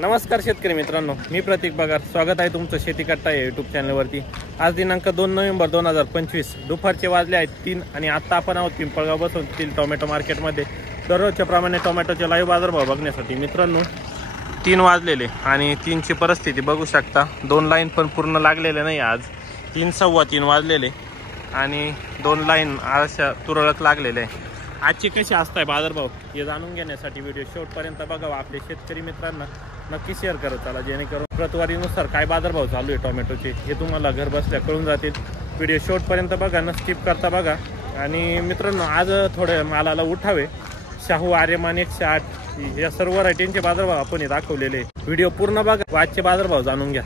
नमस्कार शेतकरी मित्रांनो, मी प्रतीक पगार. स्वागत आहे तुमचं शेती कट्टा या यूट्यूब चॅनलवरती. आज दिनांक 2 नोव्हेंबर 2025 दुपारचे वाजले आहेत 3 आणि आता आपण आहोत पिंपळगाव बसवतील टोमॅटो मार्केटमध्ये. दररोजच्या प्रमाणे टोमॅटोचे लाईव्ह बाजारभाव बघण्यासाठी मित्रांनो 3 वाजलेले आणि 3ची परिस्थिती बघू शकता. 2 लाईन पण पूर्ण लागलेले नाही. आज 3 सव्वा 3 वाजलेले आणि 2 लाईन अशा तुरळक लागलेले आहे. आजचे कसे असताय बाजारभाव हे जाणून घेण्यासाठी व्हिडिओ शेवटपर्यंत बघावा. आपले शेतकरी मित्रांना नक्की शेअर करत चला, जेणेकरून प्रतवारीनुसार काय बाजारभाव चालू आहे टोमॅटोचे हे तुम्हाला घर बसल्या कळून जातील. व्हिडिओ शेवटपर्यंत बघा, न स्किप करता बघा. आणि मित्रांनो आज थोडे मालाला उठावे. शाहू, आर्यमान 108 या सर्व व्हरायटींचे बाजारभाव आपण दाखवलेले. व्हिडिओ पूर्ण बघा, आजचे बाजारभाव जाणून घ्या.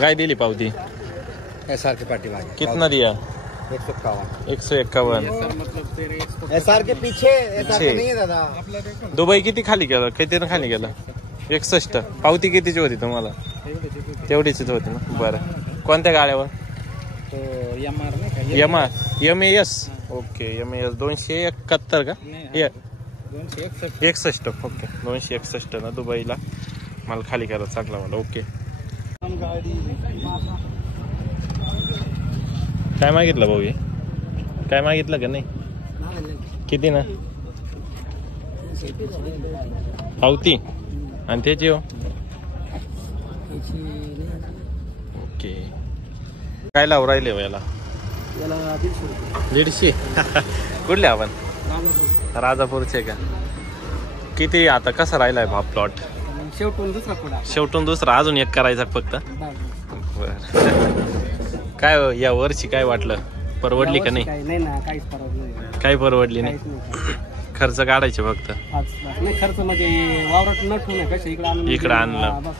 काय दिली पावती? SR के पार्टी भाई कितना दिया? 151 SR के पीछे SR के नहीं है दादा. दुबई किती खाली गेला? किती खाली गेला? 61. पावती कितीची होती तुम्हाला? तेवढीच होती ना. बरं, कोणत्या गाड्यावर? MAS. ओके, MAS 271 का? 261. ओके, 261 ना दुबईला मला खाली करा चांगला मला. ओके, काय मागितलं भाऊ? काय मागितलं का नाही? किती ना पावती आणि त्याची हो? ओके, काय लावून राहिले हो याला? 150. कुठले आपण? राजापूरचे का? किती आता कसा राहिलाय भाव प्लॉट? शेवटून दुसरा अजून एक करायचा फक्त. काय या वर्षी काय वाटलं? परवडली का नाही? काही परवडली नाही. खर्च काढायचे फक्त. खर्च म्हणजे वावरात इकडे आणलं.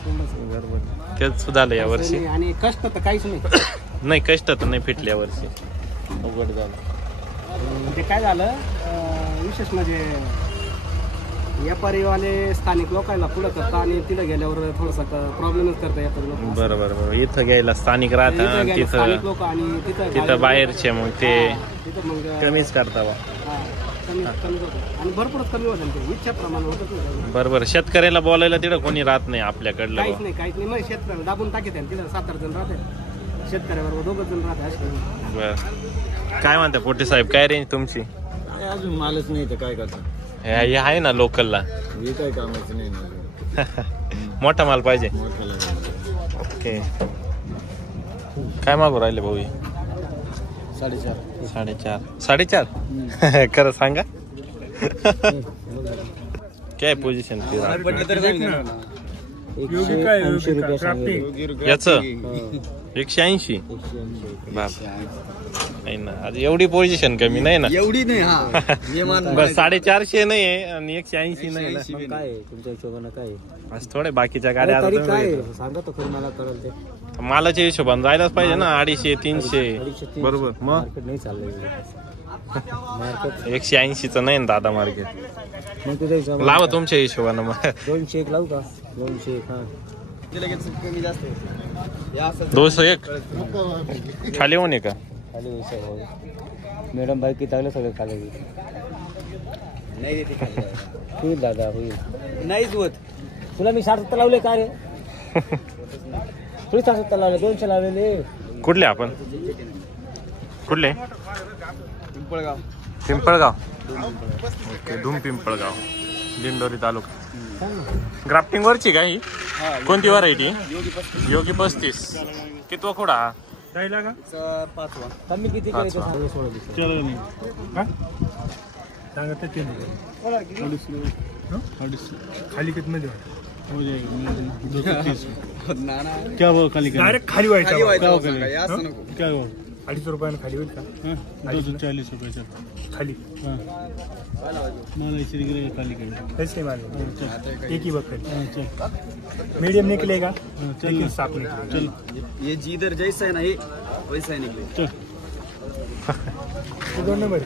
तेच झालं या वर्षी. आणि कष्ट तर काहीच नाही. नाही, कष्ट तर नाही फिटले या वर्षी. अवघड झालं. म्हणजे काय झालं विशेष म्हणजे व्यापारीवाले स्थानिक लोकांना पुढं करतात आणि तिथं गेल्यावर थोडासा प्रॉब्लेमच करता येतात. बरोबर. इथं घ्यायला स्थानिक राहतात, तिथं बाहेरचे मग ते कमीच करता. आणि भरपूरच कमी होतं, इच्छा प्रमाण होतं. बरोबर. शेतकऱ्याला बोलायला तिथं कोणी राहत नाही आपल्याकडलं. काहीच नाही. मग शेतकऱ्याला दाबून टाकत तिथं 7-8 जण राहतात, शेतकऱ्याबरोबर 2 जण राहतात. बर, काय म्हणता पोटे साहेब, काय रेंज तुमची? अजून मालच नाही तर काय करता. हे आहे ना लोकलला. हे काय कामाचं नाही ना. मोठा माल पाहिजे. ओके, काय मागू राहिले भाऊ? 4.5. खरं सांगा. काय पोझिशन याच? 180. नाही ना, आज एवढी पोझिशन कमी नाही ना. एवढी नाही. बस 450 नाही आहे आणि 180 नाही. काय तुमच्या हिशोबानं काय आज थोडे बाकीच्या गाड्या सांगा तर खरं, मला कळलं ते. मालाच्या हिशोबाने जायलाच पाहिजे ना. 250-300 बरोबर. मग नाही चाललंय मार्केट. 180च नाही ना दादा मार्केट. मग तुझ्या हिशोबाने लावा तुमच्या हिशोबानं. मग 201 लावू का? 201. कमी जास्त 201 खाली होणे का? खाली मॅडम बाईक किती लागले सगळे खाली नाही देते. होईल दादा, होईल. नाहीच होत. तुला मी 60-70 लावले का रे? तुला 60-70 लावले, 200 लावलेले. कुठले आपण? कुठले? पिंपळगाव. ओके, धूम पिंपळगाव, दिंडोरी तालुका. ग्राफ्टिंग वरची का ही? कोणती व्हरायटी? योगी 35. कितवा खोडा? राहिला का? 5वा. कमी किती करायचं? 16 नाही सांगा ते खाली कितमध्ये हो जाएगा? क्या भाव खाली? डायरेक्ट खाली व्हायचा. क्या भाव? 250 रुपयानं खाली होईल का? 240 रुपयाच्या खाली. खाली कैसे माल? एक ही वक्त मीडियम निकलेगा, लेकिन साफ निकलेगा. चल, ये जिधर जैसा है ना ये वैसा ही निकलेगा. चल, 2 नंबर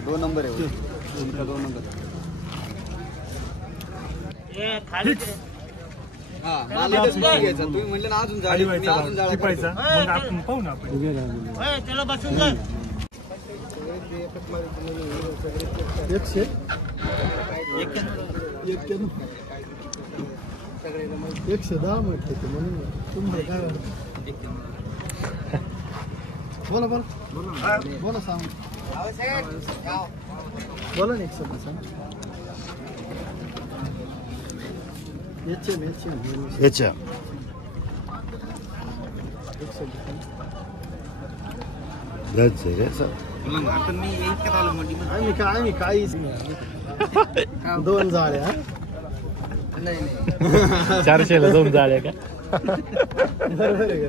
है उनका. 2 नंबर. तुम्ही म्हणले ना अजून जाळीपायचा, मग आपण पाहू ना. आपण त्याला बसून जा. 100 91 110 म्हटले ते म्हणून तुम्हाला काय वाटतं? बोला बोला बोला सांग बोला ना एक शब्द सांग. याच्या आम्ही काहीच नाही. 2 जाळ्या 400ला 2 जाळ्या का? बरोबर आहे का?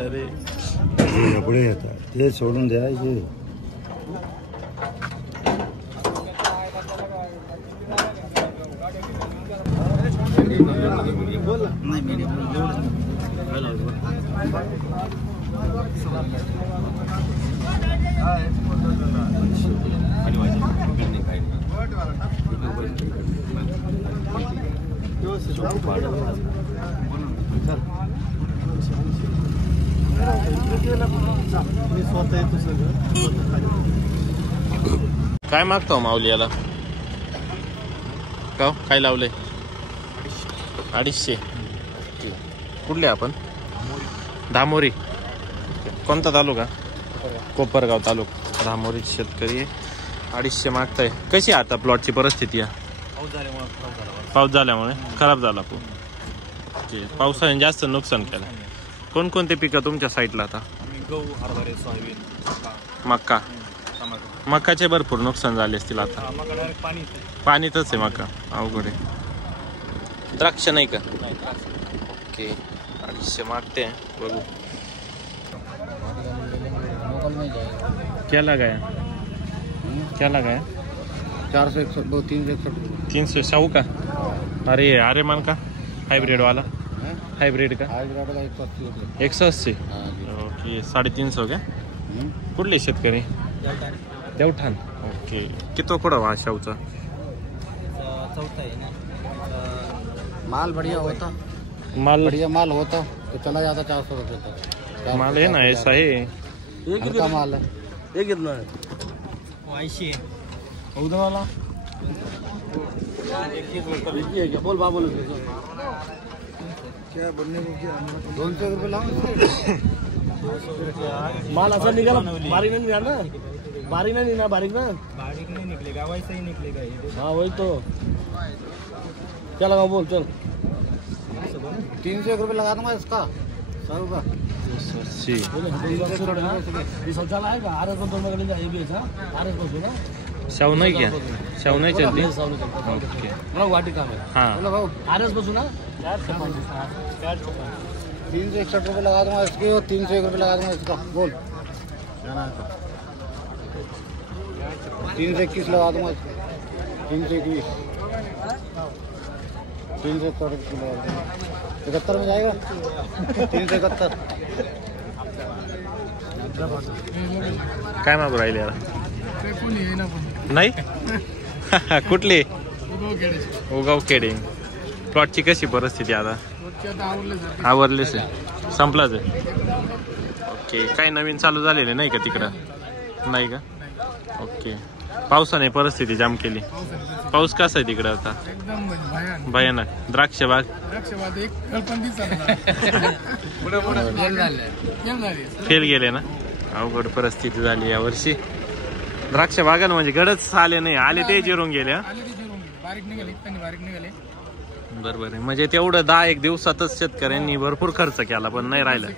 अरे पुढे येतात ते सोडून द्यायचे. बोला मी स्वतः येतो सगळं. काय मागतो माऊली याला? का काय लावलंय? 250. कुठले आपण? धामोरी. कोणता तालुका? कोपरगाव तालुका. धामोरी शेतकरी 250 मागताय. कशी आता प्लॉटची परिस्थिती आहे? पाऊस झाल्यामुळे खराब झाला खूप. ओके. पावसाने जास्त नुकसान केलं. कोणकोणते पिकं तुमच्या साईडला आता? गहू, हरभरे, सोयाबीन, मक्का. मक्काचे भरपूर नुकसान झाले असतील आता. पाणीतच आहे मका. अवघड आहे. द्राक्ष नाही का? ओके. 250 मागते. बघू क्या लगाया? क्या लगाया? 461 361 300 शाहू का? अरे अरे मान का हाइब्रिड वाला? हाइब्रिड का? 180. ओके. 350 क्या? कुठले शेतकरी? देवठाण. ओके. किती पुढं वा शाहूचा? माल बढ़िया होता, माल बढ़िया माल होता तो चला जाता 400 रुपये तक. माल है ना ऐसा है. हल्का माल है. हे कितना आहे? 80 उधर वाला बोल बाबू क्या बनने को क्या 200 रुपये लाओ. माल असा निघाला. बारीक नाही निघाला ना. बारीक नाही ना. बारीक ना. बारीक नहीं निकलेगा, वैसा ही निकलेगा ये. हाँ वही तो. क्या लगाओ बोल चल. 300 रुपये लगा दूंगा इसका. 100 का 80. आहे का? आरएस पण तुम्हाला आरएस बसू ना. शाहू नहीं क्या? शाहू नहीं चलती. ओके. मला वाटी काम आहे. हाँ. बोलो भाऊ. आरएस बसू ना. 361 रुपये लगा दूंगा इसके और 301 रुपये लगा दूंगा इसका. बोल 321 लगा दूंगा इसका. 321 371 रुपये लगा दूंगा. 71 में जाएगा. 371 काय मागू राहिले याला? नाही. कुठली? उगाव खेडे. प्लॉटची कशी परिस्थिती आता? आवरलेच आहे. संपलाच आहे. ओके. काही नवीन चालू झालेले नाही का तिकडं? नाही का? ओके. पावसाने परिस्थिती जाम केली. पाऊस कसा आहे तिकडं आता? भयानक. द्राक्ष बाग फेल गेले ना. अवघड परिस्थिती झाली या वर्षी. द्राक्ष बागान म्हणजे गडच आले नाही. आले ते जिरून गेले. बरोबर आहे. म्हणजे तेवढं 10-1 दिवसातच शेतकऱ्यांनी भरपूर खर्च केला पण नाही राहिला.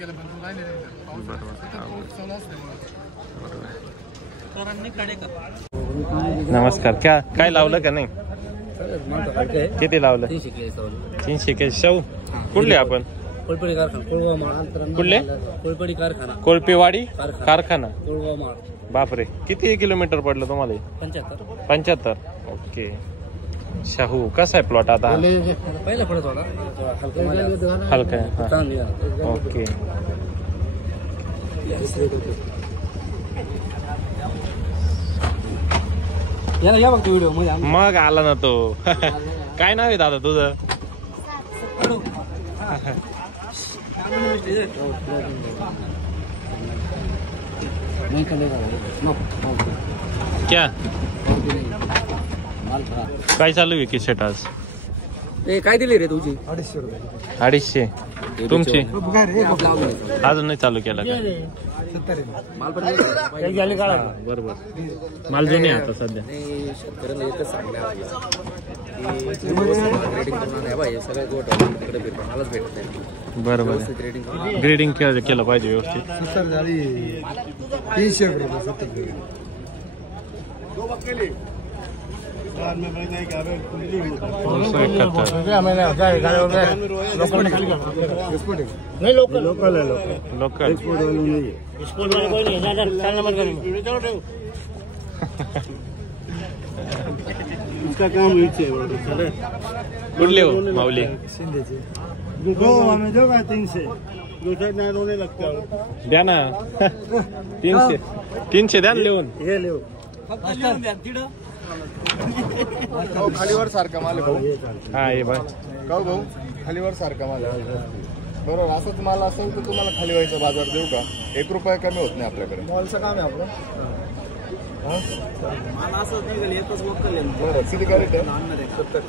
नमस्कार. काय लावलं का नाही? किती लावलं? 300 के. शाहू कुठले आपण? कोळपेडी कारखाना कोळगाव माळ. कुठले? कोळपेडी कारखाना कोळपेवाडी कारखाना. कोळगाव माळ. बापरे. किती किलोमीटर पडलं तुम्हाला? 75. ओके. शाहू कसा आहे प्लॉट आता? पहिला पडत होता हलका आहे. ओके. या बघतो व्हिडिओ मध्ये. मग आला ना तो. काय नाव आहे दादा तुझं? क्या काय चालू आहे की सेट आज? काय दिली रे तुझी? 250 तुमची अजून नाही चालू केला का? माल पण बरोबर माल जुने आहे आता सध्या. शेतकऱ्यांना एकच सांगण्यात सगळ्या मलाच भेटत नाही. बरोबर ग्रेडिंग केलं पाहिजे व्यवस्थित. 300 रुपये. लोकल इसका काम नीचे कुठले हो माऊली? दो हमें दो 300 दूसरे नहीं रोने लगता द्या ना 300 द्या ना लिहून. ये ले खालीवर सारखा माल आहे भाऊ. हा ये बघ का भाऊ खालीवर सारखा माल आहे. बरोबर असंच माल असेल तर तुम्हाला खाली व्हायचा बाजार देऊ का? 1 रुपया कमी होत नाही आपल्याकडे. मॉलचं काम आहे आपलं. बरं किती कॅरेट आहे? 70.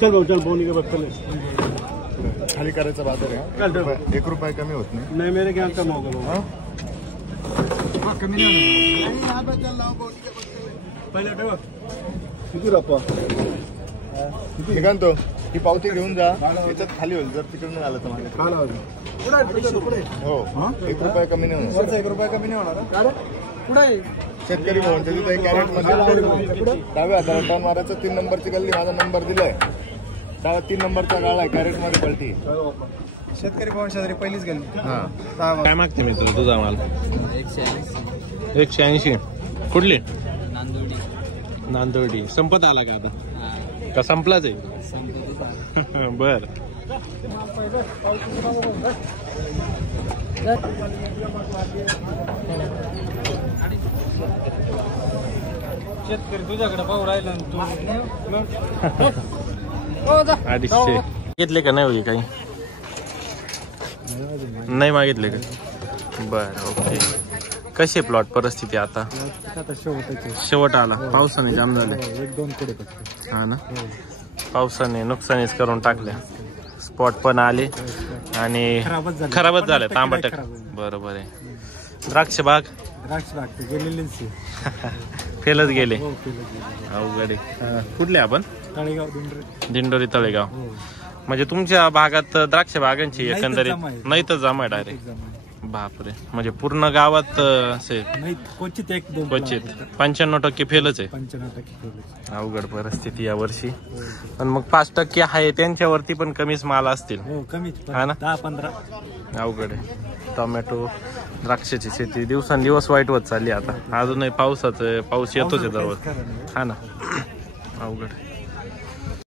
चल भाऊ चल बोनी के बच्चे खाली करायचा बाजार आहे. 1 रुपया कमी होत नाही. नहीं मेरे क्या कम होगा भाऊ. कमी नाही. पहिले ठेव किती रप्पा निघांतो ही पावती घेऊन जा. याच्यात खाली होईल जर तिकडून आलं तर मला. हो 1 रुपया कमी नाही होणार. 1 रुपया कमी नाही होणार. शेतकरी भवनच्या तिथे कॅरेट मध्ये डाव्या हाताला टर्न मारायचं. 3 नंबरची गल्ली माझा नंबर दिलाय. 3 नंबरचा गाळा आहे कॅरेट मध्ये पलटी. शेतकरी भवन शेजारी पहिलीच गल्ली. हा काय मागते मी तुझा माल? 180 कुठली? नांदोडी. संपत आला का आता का संपलाच आहे? बर शेतकरी तुझ्याकडे पाहू राहिला 250 मागितले का नाही होई? काही नाही मागितले का? बर ओके. कशी प्लॉट परिस्थिती आता? शेवट आला. पावसाने जाम झाले. 1-2 कुठे हा ना पावसाने नुकसानीच करून टाकल्या. स्पॉट पण आले आणि खराबच झाले. तांबट बरोबर आहे. द्राक्ष बाग फेलच गेले. अवघड आहे. कुठले आपण? दिंडोरी तळेगाव. म्हणजे तुमच्या भागात द्राक्ष बागांची एकंदरीत नाही तर जमा डायरेक्ट. बापरे म्हणजे पूर्ण गावात असे क्वचित 95% फेलच आहे. अवघड परिस्थिती या वर्षी. पण मग 5% आहे त्यांच्यावरती पण कमीच माल असतील. हा ना 10-15. अवघड आहे. टोमॅटो द्राक्षाची शेती दिवसांदिवस वाईट होत चालली आता. अजूनही पाऊस येतोच आहे दररोज. हा ना अवघड.